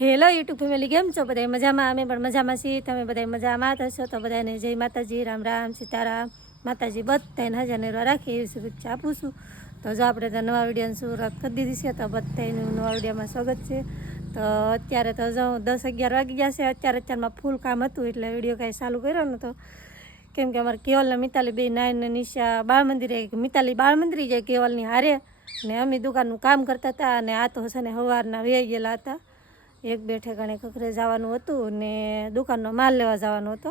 Hello YouTube family, કેમ છો? બધા મજામાં? અમે પણ મજામાં છીએ. તમે બધા મજામાં થશો તો બધાને જય માતાજી, રામ રામ, સીતારામ. માતાજી બધાને હાજર નિર્વા રાખી એવી શુભેચ્છા આપું છું. તો જો આપણે તો નવા વિડીયોની શરૂઆત કરી દીધી છે, તો બધાનું નવા વિડીયોમાં સ્વાગત છે. તો અત્યારે તો જો 10-11 વાગી ગયા છે. અત્યારમાં ફૂલ કામ હતું એટલે વિડીયો કાંઈ ચાલુ કર્યો નહોતો, કેમ કે અમારે કેવલને મિતાલી બે નાયને નિશા બાળ મંદિરે, મિતાલી બાળ મંદિરે જાય કેવલની હારે, ને અમે દુકાનનું કામ કરતા હતા. અને આ તો છે ને સવારના વહી ગયેલા હતા. એક બે ઠેકાણે કકરે જવાનું હતું ને દુકાનનો માલ લેવા જવાનો હતો,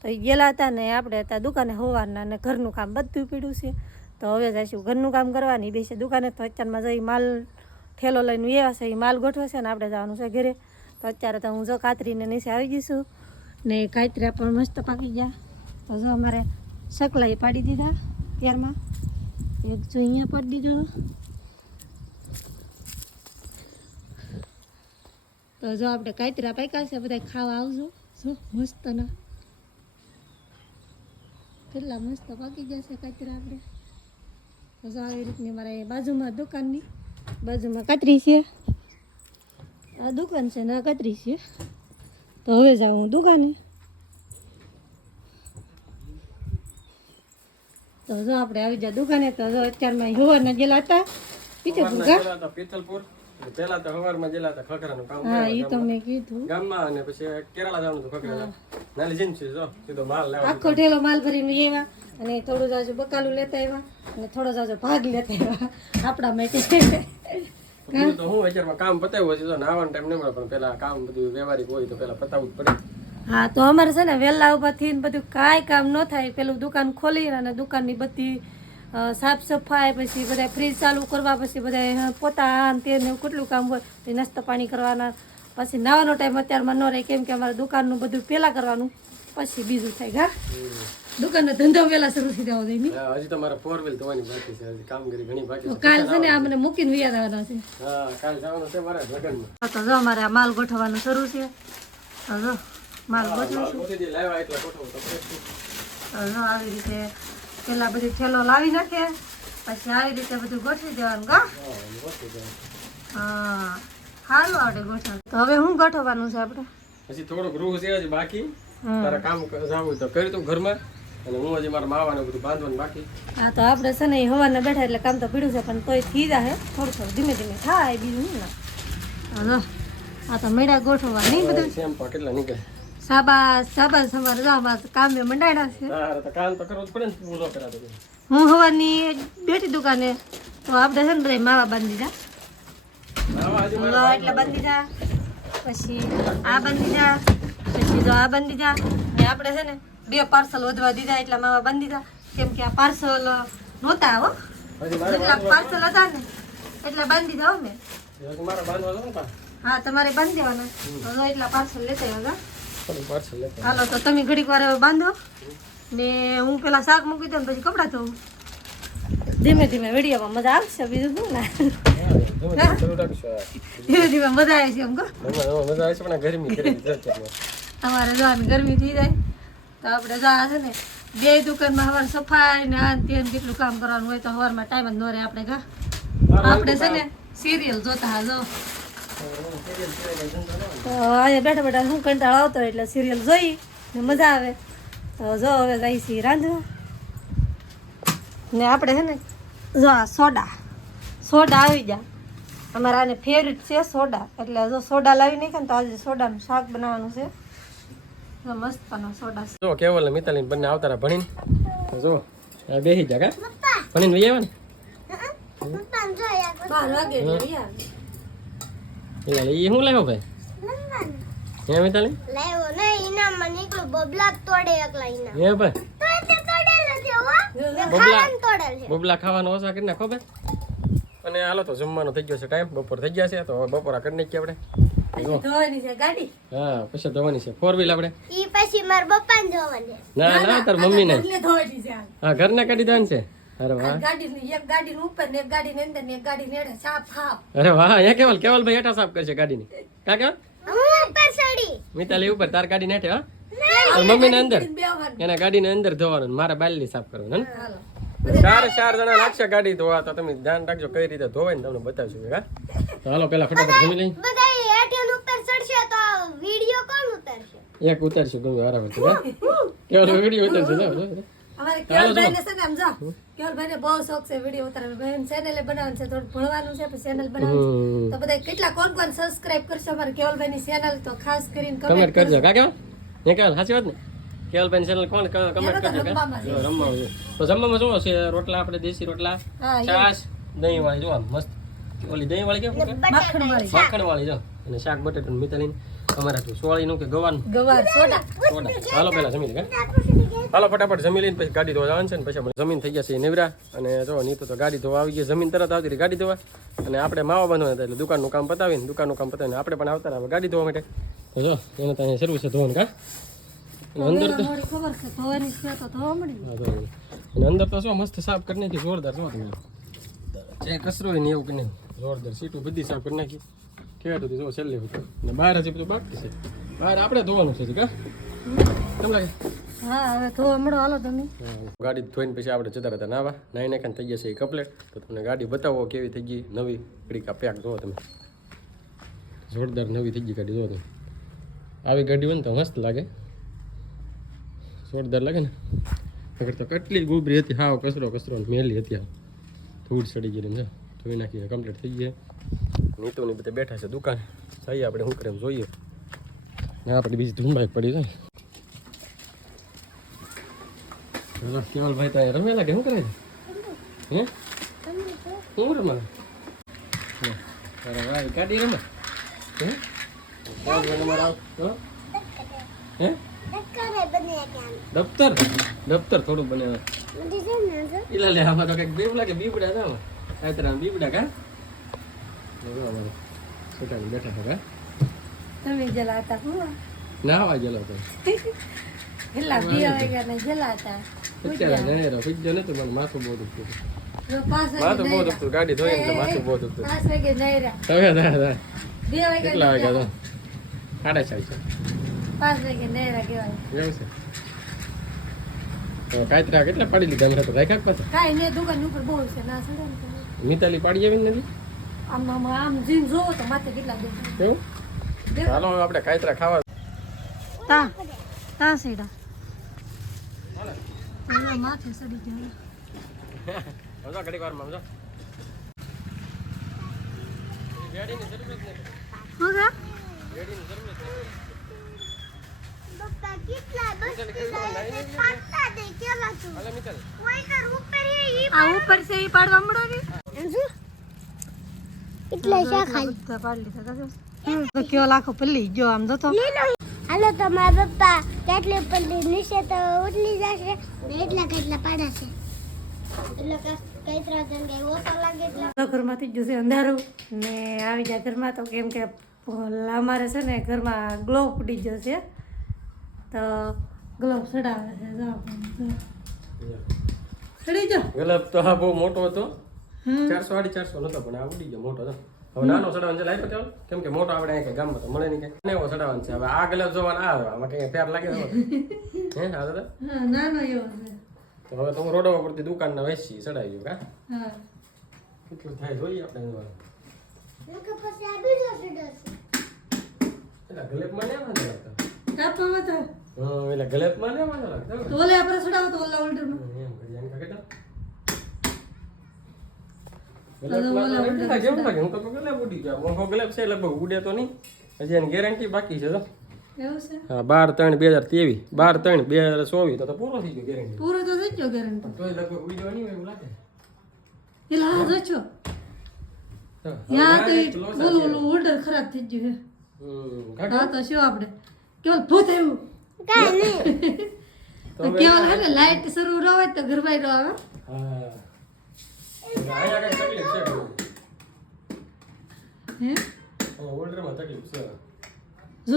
તો એ ગયેલા હતા. ને આપણે હતા દુકાને સવારના, ને ઘરનું કામ બધું પીડ્યું છે. તો હવે જઈશું ઘરનું કામ કરવાની બેસે દુકાને. તો અત્યારમાં જઈ માલ ઠેલો લઈને એવા છે, એ માલ ગોઠવે છે ને આપણે જવાનું છે ઘરે. તો અત્યારે તો હું જો કાતરીને નીચે આવી જઈશું, ને કાતરા પણ મસ્ત પાકી ગયા. તો જો અમારે સકલાઈ પાડી દીધા ત્યારમાં, એક જો અહીંયા પાડી દીધો. તો જો આપણે કાતરા પાક્યા છે, બધા ખાવા આવજો. જો મસ્ત ના કેટલા મસ્ત પાકી ગયા છે કાતરા આપણે. તો જો આવી રીતની મારે બાજુમાં દુકાનની બાજુમાં કાતરી છે, આ દુકાન છે ને આ કાતરી છે. તો હવે જાઉં હું દુકાને. તો જો આપણે આવી જાય દુકાને. તો જો અત્યારમાં હવારના ગયેલા હતા પીછલપુર. પેલા તો સવારમાં જેલા હતા ખખરાનું કામ. હા, એ તો મેં કીધું ગામમાં, અને પછી કેરાલા જવાનું હતું ખખરા નાલી જીન્સી. જો સીધો માલ લેવા આખો ઠેલો માલ ભરીને આવ્યા, અને થોડું જાજુ બકાલું લેતા આવ્યા, અને થોડો જાજો ભાગ લેતા આવ્યા આપણા માટે. તો હું અત્યારમાં કામ પતાવ્યું છે, નાવાનો ટાઈમ નહીં મળે, પણ પેલા કામ બધું વ્યવહારિક હોય તો પેલા પતાવવું જ પડે. હા, તો અમારે છે ને વહેલા ઉભા થઈને બધું કાંઈ કામ ન થાય. પેલું દુકાન ખોલી અને દુકાનની બધી સાફ સફાઈ, પછી બધા ફ્રીજ ચાલુ કરવા, પછી બધા પોતા તેને કેટલું કામ હોય, પછી નાસ્તો પાણી કરવાના, પછી નાવાનો ટાઈમ અત્યારમાં ન રહે, કેમ કે અમારે દુકાનનું બધું પહેલાં કરવાનું, પછી બીજું થાય. ઘા દુકાનનો ધંધો પહેલાં શરૂ થઈ જવો જોઈએ. હજી તો મારા 4 વ્હીલ ધોવાની બાકી છે, હજી કામગીરી ઘણી બાકી છે. કાલ છે ને આ મને મૂકીને વ્યા દેવાના છે. હા, કાલ જવાનું છે મારા લગ્નમાં. તો જો અમારે આ માલ ગોઠવવાનું શરૂ છે. તો જો માલ ગોઠવીશું. મોતીજી લાવ્યા એટલે ગોઠવું તો પડે. તો જો આવી રીતે પેલા બધી થેલો લાવી નાખે, પછી આવી રીતે બધું ગોઠવી દેવાનું. ગા હા, હાલો આપણે ગોઠવ. તો હવે હું ગોઠવવાનું છે આપણે? પછી થોડુંક રૂહ છે હજી બાકી. તારા કામ જાવું તો કર્યું તું ઘરમાં, અને હું હજી મારા માવાને બધું બાંધવાનું બાકી. હા, તો આપણે છે ને હવાના બેઠા એટલે કામ તો પીડ્યું છે, પણ તોય થઈ જાય થોડું થોડું ધીમે ધીમે થાય, બીજું નહીં ના. આ તો મેળા ગોઠવવા નહીં બધું. શેમ્પા કેટલા નીકળે. સાબાસ સાબાસ, અમારે જો અમારે કામ મેં મંડાયા છે. તારે તો કામ તો કરવું જ પડે ને, હું ન કરાતો. હું હવાની બેઠી દુકાને, તો આપણે છે ને બધા માવા બાંધી જા એટલે બાંધી જા, પછી આ બાંધી જા, પછી જો આ બાંધી જા. ને આપણે છે ને 2 પાર્સલ વધવા દીધા એટલે માવા બાંધી જા, કેમ કે આ પાર્સલ નહોતા. હો, જેટલા પાર્સલ હતા ને એટલે બાંધી જાઓ મેં. મારા બાંધવા જાવ ને. હા, તમારે બાંધી દેવાના. તો એટલા પાર્સલ લેતા આવ્યા. પાર્સલ લેતા હાલો, તો તમે ઘડીક વાર હવે બાંધો, ને હું પેલા શાક મૂકી દઉં, પછી કપડાં ધોવું. ધીમે ધીમે વિડીયોમાં મજા આવશે, બીજું શું ને. ધીમે ધીમે મજા આવે છે એમ કહો. મજા આવે છે, પણ ગરમી તમારે જવાની ગરમી થઈ જાય તો આપણે જા છે ને 2 દુકાનમાં સવાર સફાઈ ને આ તે કેટલું કામ કરવાનું હોય, તો સવારમાં ટાઈમ જ ન રહે આપણે. ઘા આપણે છે ને સિરિયલ જોતા હા. જો તો અહીંયા બેઠા બેઠા શું કંટાળો આવતો એટલે સિરિયલ જોઈ ને મજા આવે. તો જો હવે જઈ છીએ રાંધવા. ને આપણે છે ને જો આ સોડા આવી જાય. અમારા આને ફેવરિટ છે સોડા, એટલે જો સોડા લાવી નાખે ને તો આજે સોડાનું શાક બનાવવાનું છે. જો મસ્તનો સોડા છે. જો કેવલ ને મિતાલી બંને આવતા રહ્યા ભણીને. તો જો આ બેહી જા કા ભણીને વઈ આવે ને. 12 વાગે એટલે યાર એ હું લાવ્યો ભાઈ? હે મિતાલી? લાવ્યો નહીં, ઇનામમાં નીકળ્યું બબલા તોડે એકલા ઇનામ. હે ભાઈ? તો તે તોડેલ નથી હો. ખાવાનું તોડેલ છે. બબલા ખાવાનો ઓછા કરી નાખો ભાઈ. અને હાલો તો જમવાનો થઈ ગયો છે ટાઈમ, બપોર થઈ ગયા છે, તો બપોરા કરી નાખીએ આપણે. ધોવાની છે ગાડી. હા, પછી ધોવાની છે 4 વ્હીલ આપણે. ઈ પછી માર બપ્પાને જોવાની. ના તાર મમ્મી ને. ધોવાની છે. હા, ઘરના કાઢી દેવાની છે. અરે વાહ. ગાડીની એક ગાડીની ઉપર ને એક ગાડીની અંદર ને એક ગાડીની હેઠે સાફ સાફ. અરે વાહ, એ કેવલ ભાઈ હેઠા સાફ કરશે ગાડીની. કા કેવલ? હું ઉપર ચડી. મિતાલી ઉપર, તાર ગાડી હેઠે. હા, મમ્મી ને અંદર, એના ગાડી ને અંદર ધોવાનું, મારા બાલની સાફ કરવાનું. હાલો 4 જણા લાગશે ગાડી ધોવા, તો તમે ધ્યાન રાખજો કઈ રીતે ધોવાય ને તમને બતાવશું. હા, તો હાલો પેલા ફટાફટ જમી લઈ. બધા હેઠે ઉપર ચડશે એક ઉતારશું ગમે આરામ કેવો વિડીયો ઉતારશું જો અમારે કેવલભાઈને છે ને આમ જો કેવલભાઈને બહુ શોખ છે વિડીયો ઉતારવાનો બેન ચેનલ બનાવવાનું છે થોડું ભણવાનું છે પછી ચેનલ બનાવવાનું છે તો બધા કેટલા કોણ સબસ્ક્રાઇબ કરશો અમારે કેવલભાઈની ચેનલ તો ખાસ કરીને કમેન્ટ કરજો કા કેવા એ કેવલ સાચી વાત ને કેવલભાઈ ચેનલ કોણ કમેન્ટ કરજો કે રમવા તો જમવામાં શું છે રોટલા આપણે દેશી રોટલા છાશ દહીં વાળી જો મસ્ત ઓલી દહીં વાળી કેવું માખણ વાળી જો અને શાક બટેટું મિતાલીન અમારા તો સોળીનું કે ગવાર સોડા હાલો પેલા જમી લે હાલો ફટાફટ જમી લઈને પછી ગાડી ધોવા જવાનું છે ને પછી આપણે જમીન થઈ જશે નેવરા અને જો નીતો તો ગાડી ધોવા આવી ગઈ જમીન તરત આવતી રહી ગાડી ધોવા અને આપણે માવા બાંધવાના હતા એટલે દુકાનનું કામ પતાવીને આપણે પણ આવતા રહ્યા ગાડી ધોવા માટે તો જો એને તો અહીંયા સર્વિસ છે ધોવાનું કા અંદર તો ખબર છે ધોવાની છે તો ધોવા મળી અને અંદર તો શું મસ્ત સાફ કરી નાખી જોરદાર જો તમે જે કચરો હોય ને એવું કરીને જોરદાર સીટું બધી સાફ કરી નાખી કેવું હતું જો છેલ્લે હતું અને બહાર હજી બધું બાકી છે બહાર આપણે ધોવાનું છે કા કેમ લાગે હા હવે ધોવા મળો હાલો તમે ગાડી ધોઈને પછી આપણે જતા રહેતા નાવા નાઈ નાખીને થઈ જશે એ કમ્પ્લેટ તો તમને ગાડી બતાવો કેવી થઈ ગઈ નવી ઘડીકા પેક જોવો તમે જોરદાર નવી થઈ ગઈ ગાડી જોવો તમે આવી ગાડી હોય ને તો મસ્ત લાગે જોરદાર લાગે ને અગર તો કેટલી ગોબરી હતી હાવ કચરો મેલી હતી ધૂળ ચડી ગઈ ને ધોઈ નાખીને કમ્પ્લીટ થઈ ગઈ નીતુની બધા બેઠા છે દુકાન જઈએ આપણે શું કરે એમ જોઈએ ને આપણે બીજી ધૂંબાઈ પડી જાય કેવલભાઈ તો રમે લાગે શું કરે છે હે શું રમે અરે ભાઈ ગાડી રમે હે હે દફતર થોડું બનાવે એટલે લે આમાં તો કંઈક બેવ લાગે બીબડા ના કાતરા બીબડા કા છોટાની બેઠા હતા તમે જલા હતા હું ના આવા ગયેલો તો કેટલા 2 વાગ્યા ને જલા હતા અત્યારે નહીં ફિજો નતું મને માથું બહુ દુખતું જો 5 માથું બહુ દુખતું ગાડી ધોઈ એટલે માથું બહુ દુખતું 5 વાગે નહીં રહ્યા હવે ના 2 વાગે કેટલા વાગ્યા તો 4:30 છે 5 વાગે નહીં રહ્યા કેવાય એવું છે તો કાતરા કેટલા પાડી લીધા અમે તો રાખ્યા પાછા કાઈ ને દુકાન ઉપર બહુ છે ના સડે મિતાલી પાડી આવી નથી આમ જીમ જોવો તો માથે કેટલા દુખે એવું ચાલો હવે આપણે કાતરા ખાવા તા સીડા એના માથે સડી જાય આવજો ઘડી વારમાં આવજો ગાડીની જરૂર નથી હું કા ગાડીની જરૂર નથી પપ્પા કેટલા બસ પાતા દે કેલા તું હાલે મિતાલી કોઈ કર ઉપર ઈ આ ઉપર છે ઈ પાડવા મળો ને એટલે શા ખાઈ તો પાડી લીધા તો કયો લાખો પલ્લી જો આમ જોતો હાલો તો મારા પપ્પા કેટલે પલ્લી નીચે તો ઉતલી જશે ને કેટલા પાડા છે એટલે કઈતરા જણ કે ઓછા લાગે એટલે ઘરમાંથી જ જશે અંધારું ને આવી જાય ઘરમાં તો કેમ કે અમારે છે ને ઘરમાં ગ્લો ફૂટી જશે તો ગ્લો સડાવે છે સડી જો ગુલાબ તો આ બહુ મોટો હતો 400 450 નતો પણ આ ઉડી ગયો મોટો હતો હવે નાનો સડાવવાનો છે લાઈ પચાવ કેમ કે મોટો આપણે અહીંયા ગામમાં તો મળે નહીં કે નાનો સડાવવાનો છે હવે આ ગુલાબ જોવાના આવે આમાં કઈ ફેર લાગે હે હા દાદા હા નાનો એવો છે તો હવે તો હું રોડ ઉપરથી દુકાનના વેચી સડાવી ગયો કા હા કેટલું થાય જોઈએ આપણે નકો પછી આ બીજો સડશે એટલે ગલેપમાં ને આવવાનું લાગતા તાપમાં તો હા એટલે ગલેપમાં ને આવવાનું લાગતા તો ઓલે આપણે સડાવો તો ઓલા ઓલ્ડરનું એમ કરી એમ કાકેટા ગલેપ છે લગભગ ઉડે તો નહીં હજી એની ગેરંટી બાકી છે તો એવું છે હા 12/3/2023 12/3/2024 તો પૂરો થઈ ગયો ગેરંટી પૂરો તો થઈ ગયો ગેરંટી તોય લગભગ ઉડ્યો નહીં એવું લાગે એલા હા જો છો યા તો ઓલું ઓલ્ડર ખરાબ થઈ ગયું છે હા તો શું આપણે કેવલ ભૂત આવ્યું કાઈ નહીં તો કેવલ હે ને લાઈટ શરૂ રહે તો ઘરવાઈ રહો આવે હા આયા કઈ તકલીફ છે હે ઓલ્ડરમાં તકલીફ છે જો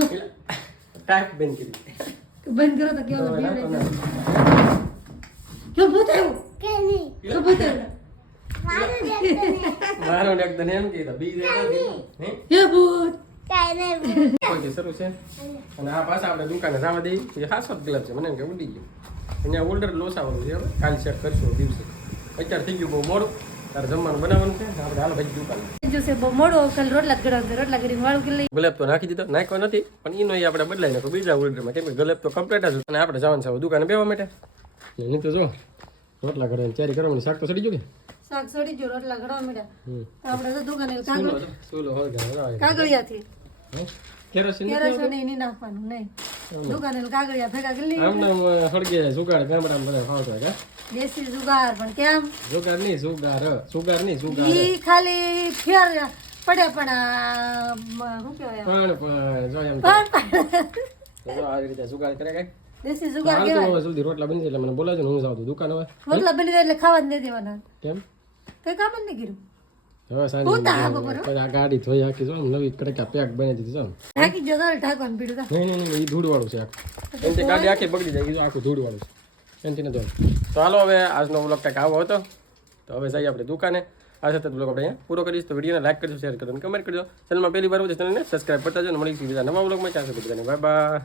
ટાઈપ બંધ કરી બંધ કરો તો કેવલ બીવડે કેવલ ભૂત આવ્યું કાઈ નહીં તો ભૂત આવ્યું મારો ને એકદમ એમ કીધું બીજે હે હે ભૂત કાઈ નહીં કોઈ શરૂ છે અને આ પાછા આપણે દુકાને જવા દઈએ એ હાસો જ ગ્લબ છે મને એમ કે ઉડી ગયો અહીંયા ઓલ્ડર લોસાવાનું છે હવે કાલ સેટ કરશું દિવસે અત્યારે થઈ ગયું બહુ મોડું તારે જમવાનું બનાવવાનું છે આપણે હાલો ભાઈ દુકાન બીજું છે બહુ મોડું કાલે રોટલા જ ગળા રોટલા કરીને વાળું કરી લઈ ગુલાબ તો નાખી દીધો નાખ્યો નથી પણ એનો આપણે બદલાઈ નાખો બીજા ઓર્ડરમાં કેમ કે ગુલાબ તો કમ્પ્લીટ જ અને આપણે જવાનું છે દુકાને બેવા માટે નહીં તો જો રોટલા કરવાની તૈયારી કરવાની શાક તો સડી ગયું કે શાક સડી ગયો રોટલા ઘડવા મળ્યા તો આપણે તો દુકાને સુલો હોય કાગળિયાથી કેરોસીન કેરોસીન નહીં નાખવાનું નહીં દુકાને કાગળિયા ભેગા કરી લઈએ આમ સળગે સુગાર ગામડામાં બધા ખાવતો હોય દેશી જુગાર પણ કેમ સુગાર નહીં સુગાર ઈ ખાલી ફેર પડે પણ શું કહેવાય પણ જો એમ જો આવી રીતે સુગાર કરે કઈ દેશી જુગાર હાલ તો હવે સુધી રોટલા બની જાય એટલે મને બોલાવજો ને હું જાઉં દુકાન હવે રોટલા બની જાય એટલે ખાવા જ નહીં દેવાના કેમ કઈ કામ જ નહીં કર્યું હવે સાંજે આ ગાડી ધોઈ આખી જો નવી કડકા પેક બની દીધી જો ઢાંકી જો તારે ઢાંકવાનું પીડું તા નહીં એ ધૂળ વાળું છે આખું એનાથી ગાડી આખી બગડી જાય જો આખું ધૂળ વાળું છે એનાથી નથી તો હાલો હવે આજનો વ્લોગ કંઈક આવો હતો તો હવે જઈએ આપણે દુકાને આ સાથે વ્લોગ આપણે અહીંયા પૂરો કરીશ તો વિડીયોને લાઈક કરજો શેર કરજો અને કમેન્ટ કરજો ચેનલમાં પહેલી વાર હોય તો ચેનલને સબસ્ક્રાઈબ કરતા જો મળીશું બીજા નવા વ્લોગમાં ત્યાં સુધી બધાને બાય બાય